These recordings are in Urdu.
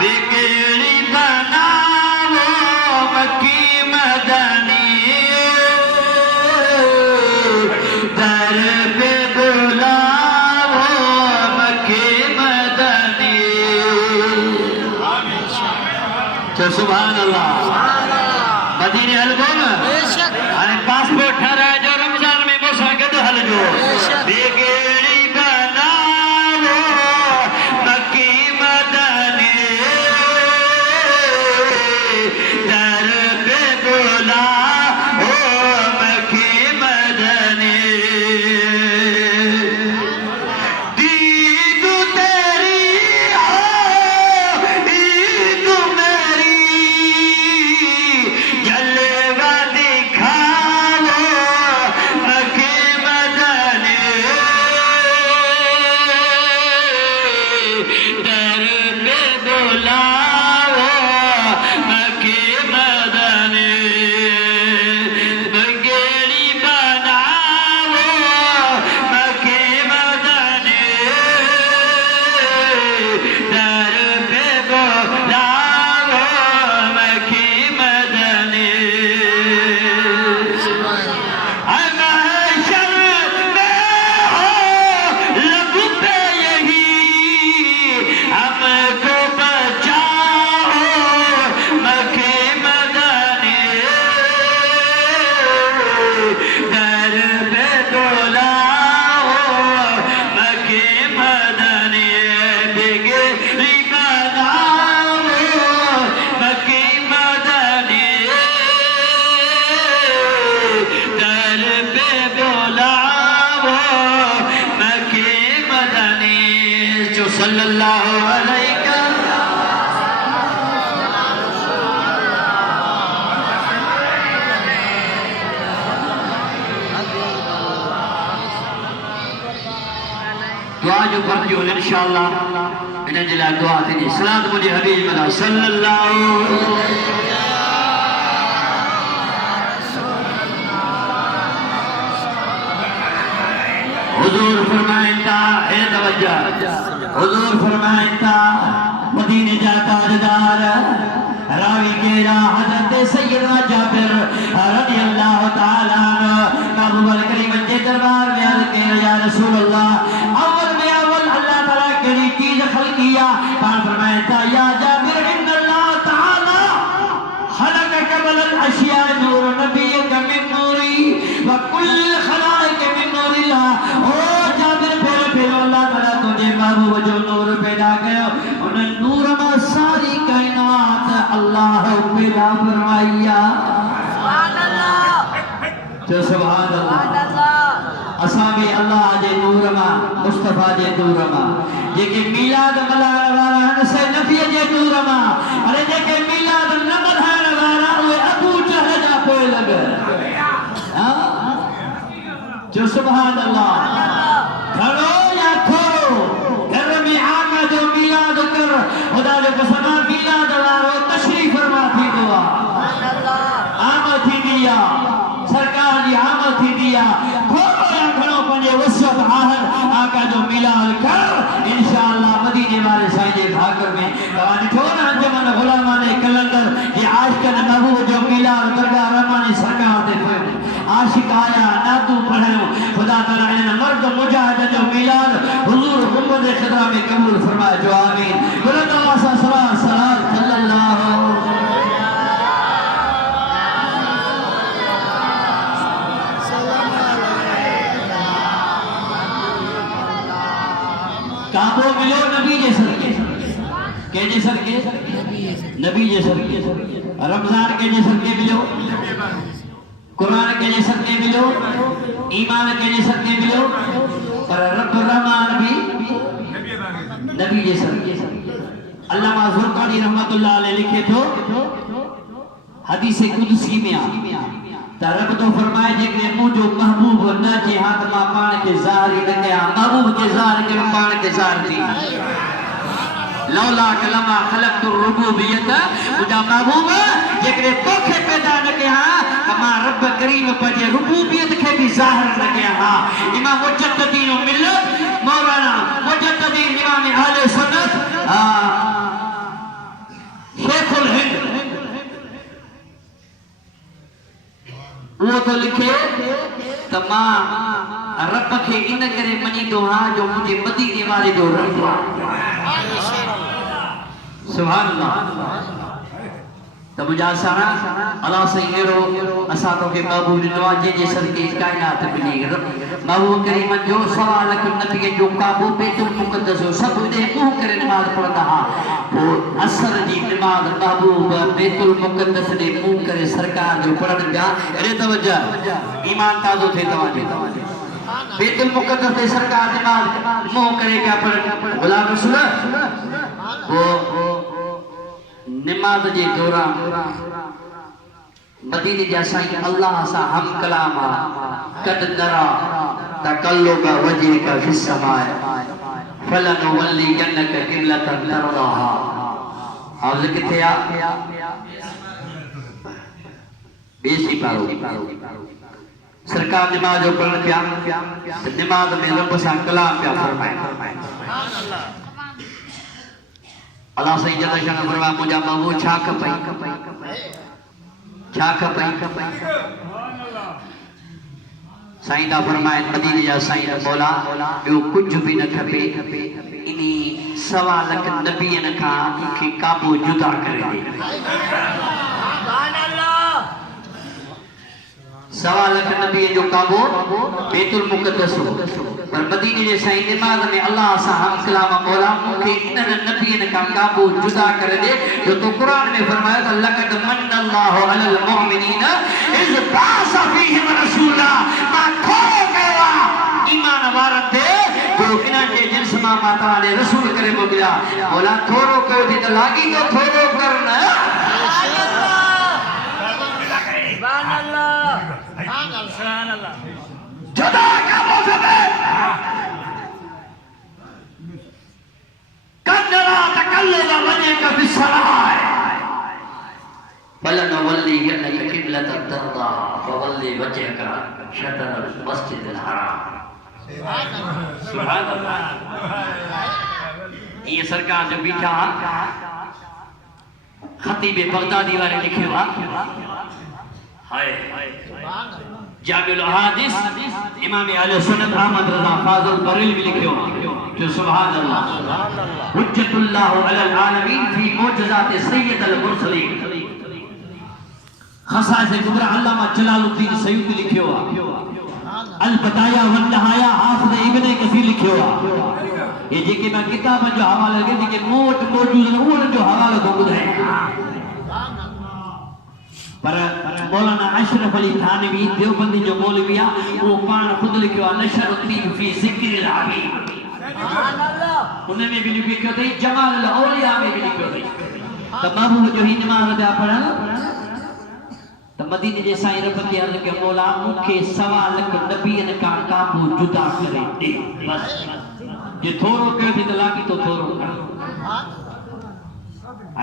بگڑی بناو مکی مدنی در پہ بلاو مکی مدنی سبحان اللہ مدینی حل بول پاسپورٹ ٹھہرا ہے جو رمضان میں موسیٰ کے دو حل جو بگڑی بناو مکی مدنی در پہ بلاو مکی مدنی دید تیری ہو عید میری جلوہ دکھاو مکی مدنی در پہ بلاو مکی مدنی بگڑی بناو مکی مدنی در پہ بلاو مکی مدنی محشر میں ہو لب پہ یہی ہم کو بچاؤ مکی مدنی در پہ بلاؤ مکی مدنی بگڑی بناؤ مکی مدنی در پہ بلاؤ مکی مدنی جو صلی اللہ علیہ دعا جو پڑھتی ہوں انشاءاللہ انہیں جلال دعا تھی صلاة مجھے حبیب مدہ صلی اللہ حضور فرمائیں تا اے توجہ حضور فرمائیں تا مدینہ جاتا جدار راوی کیرا حضرت سیدنا جابر رضی اللہ تعالیٰ عنہ محبوب الکریم کے دربار میں عرض کیرا یا رسول اللہ اول میں اول اللہ تعالیٰ کری چیز خلقیہ پان فرمائیں تا یا جابر ان اللہ تعالیٰ خلق قبل الاشیاء نور نبیک من نوری وکل خلائق من نور اللہ او جابر پھر اللہ تعالیٰ تجھے محبوب جو نور پیدا گیا انہیں نور میں ساری کائنات اللہ پیدا فرمائیا جو سبحان اللہ اسامی اللہ جے نور میں مصطفیٰ جے نور میں جے کہ میلاد ملائن وارا ہنسے نفی جے نور میں ارے جے کہ میلاد نمدھائن وارا ہوئے ابو جہل جا پوئے لگے جو سبحان اللہ کھڑو یا کھوڑو گھر میں آقا جو میلاد کر خدا جو قسمہ میلاد وارو تشریف فرما تھی دعا آمد تھی دیا سرکار جی آمد تھی دیا کھوڑو یا کھڑو پنجے وسط آہر آقا جو میلاد کر انشاءاللہ مدینے والے سائنجے بھاگر میں دوانی چھوڑا انجمن غلامان کلندر یہ عاشقن محبوب جو میلاد درگاہ رحمانی سرکار دے پھر عاشق آیا ناتو پڑھنو خدا تعالیٰ انہیں مرد مجاہد جو میلاد حضور حمد خدا میں قبول فرمائے جو آمین بلند اللہ صلی اللہ صلی اللہ کعبوں ملو نبی جیسر کے کہ جیسر کے نبی جیسر کے رمضان کے جیسر کے ملو قرآن کے جیسر کے ملو ایمان کے جیسر کے ملو پر رب الرحمن بھی نبی جیسر کے علامہ زرقانی رحمت اللہ علیہ لکھے تو حدیث قدسی میں تا رب تو فرمائے جے کہ مجھو محبوب نہ جے ہاتھ ماں پان کے ظاہری نہ کیا محبوب کے ظاہر کے پان کے ظاہر تھی لولا کلمہ خلقت الربوبیت مجھا محبوب جکڑے توکھے پیدا نہ کیا اما رب کریم پجے ربوبیت کے بھی ظاہر نہ کیا امام مجددین ملت مولانا مجددین امام اہل سنت شیخ الہند وہ تو لکھے تمام رب کے ان کرے منی دو ہاں جو مجھے مدینے والے جو رب سبحان اللہ تب مجھا سارا اللہ سے ایرو اساتوں کے محبوب نواجے جے صدقے کائنات بنی محبوب کریم جو سوال کر نبی جو قابو بیت المقدس سب دے منہ کرے نماز پڑھتا وہ اثر جی نماز محبوب بیت المقدس نے منہ کرے سرکار جو پڑھن پیا ارے توجہ ایمان تازو تھے توجہ بیت المقدس نے سرکار نماز منہ کرے کیا پڑھن غلام رسول وہ نماز جے دوران مدینے جیسا ہی اللہ سا ہم کلاما قد نرا تقلب وجهك في السماء فلنولينك قبلة ترضاها حافظ کتے بیسی پارو سرکار نماز جو پڑھن پیا نماز میں رب سا کلام پیا فرمائے اللہ صحیح جلد شاہ فرما مجھا محبوب چھا کھپائی سائیں دا فرمائے مدینہ جا سائیں مولا بیو کچھ بھی نہ کھپے انہی سوا لکھ نبی نکھا کی قابو جدا کرے دے سوا لکھ نبی جو قابو بیت المقدس ہو پر مدینہ جے سائیں نماز میں اللہ سا ہم کلام مولا کہ انہاں نبی کا قابو جدا کر دے جو تو قرآن میں فرمایا کہ لقد من اللہ علی المؤمنین اذ بعث فیہم رسولا ما کھولو کہوا ایمان وارد دے جو انہاں جے جنس ماں ماتا علی رسول کرے مولا مولا تھوڑو کر دی تو لاگی تو تھوڑو کرنا سبحان اللہ جدا کا موسم ہے قدرہ تقلد وجهك في السماء فلنولينك قبلة ترضاها فولي وجهك شطر المسجد الحرام سبحان اللہ یہ سرکار جو بیٹھا خطیب بغدادی والے لکھے ہوا جامع الاحادیث امام اہل سنت احمد رضا فاضل بریلوی لکھے ہوا جو سبحان اللہ حجت اللہ علی العالمین فی معجزات سید المرسلین خصائص کبریٰ علامہ جلال الدین سیوطی لکھے ہوا البدایہ والنہایہ حافظ ابن کثیر لکھے ہوا یہ جے کہ میں کتابیں جو حوالہ لگے تھی کہ موجود ہیں وہ جو حوالہ کو بدھائیں پر مولانا اشرف علی تھانوی دیوبندی جو مولوی وہ پان خود لکھوا نشر الطیب فی ذکر الحبیب انہیں میں بھی لکھے کیوں تھے جمال الاولیاء میں بھی لکھے تھے تب محبوب جو ہی نماز دیا پڑھا تب مدینہ جے سائیں رب کی عرض کے مولا مکھے سوا لکھ نبیین کا قابو جدا کرے دے بس یہ تھوڑو کیوں تھی دلاکی تو تھوڑو کر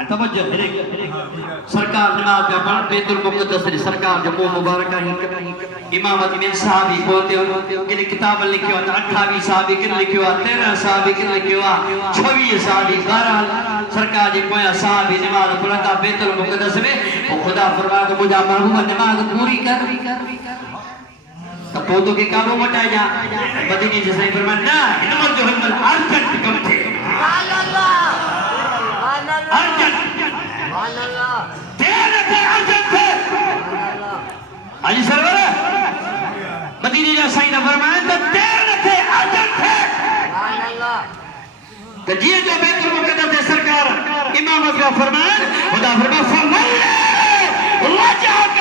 توجہ سرکار نماز کا پڑھ بیت المقدس نے سرکار جو کو مبارکہ ہی امامت میں صحابی بولتے ہو کہ کتاب لکھے ہوا 28 صحابی کن لکھے ہوا 13 صحابی کن لکھے ہوا 26 صحابی 12 سرکار جی کویا صحابی نماز پڑھتا بیت المقدس میں وہ خدا فرمایا کہ مجھا محبوبہ نماز پوری کر تب پوتوں کے قابو مٹائے جا مدینہ جیسے فرمایا نا انمت جو ہم ارجنٹ کم تھے ارجنٹ دیر تھے ارجنٹ تھے آجی سرور مدینہ جا سائنہ فرمائے تو دیر تھے ارجنٹ تھے تو جیئے جو بیت المقدس سرکار امامت کا فرمائے خدا فرمائے فَمَلَّا وَجَعَكَ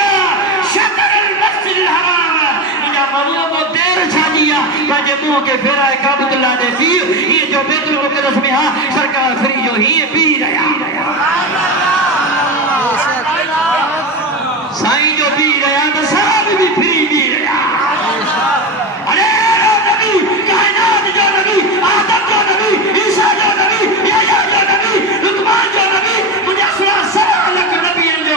شَطْرَ الْمَسْجِدِ الْحَرَامِ مجھا مولا وہ دیر چھا دیا باجے منہ کے پھیرائے کعبۃ اللہ نے پیر یہ جو بیت المقدس میں ہاں سرکار فری جو ہی پی رہا سائیں جو پی رہا تو صاحب بھی فری پی رہا ارے نبی کائنات جو نبی آدم جو نبی عیسیٰ جو نبی یحییٰ جو نبی لقمان جو نبی مجھے سوا لکھ نبی جو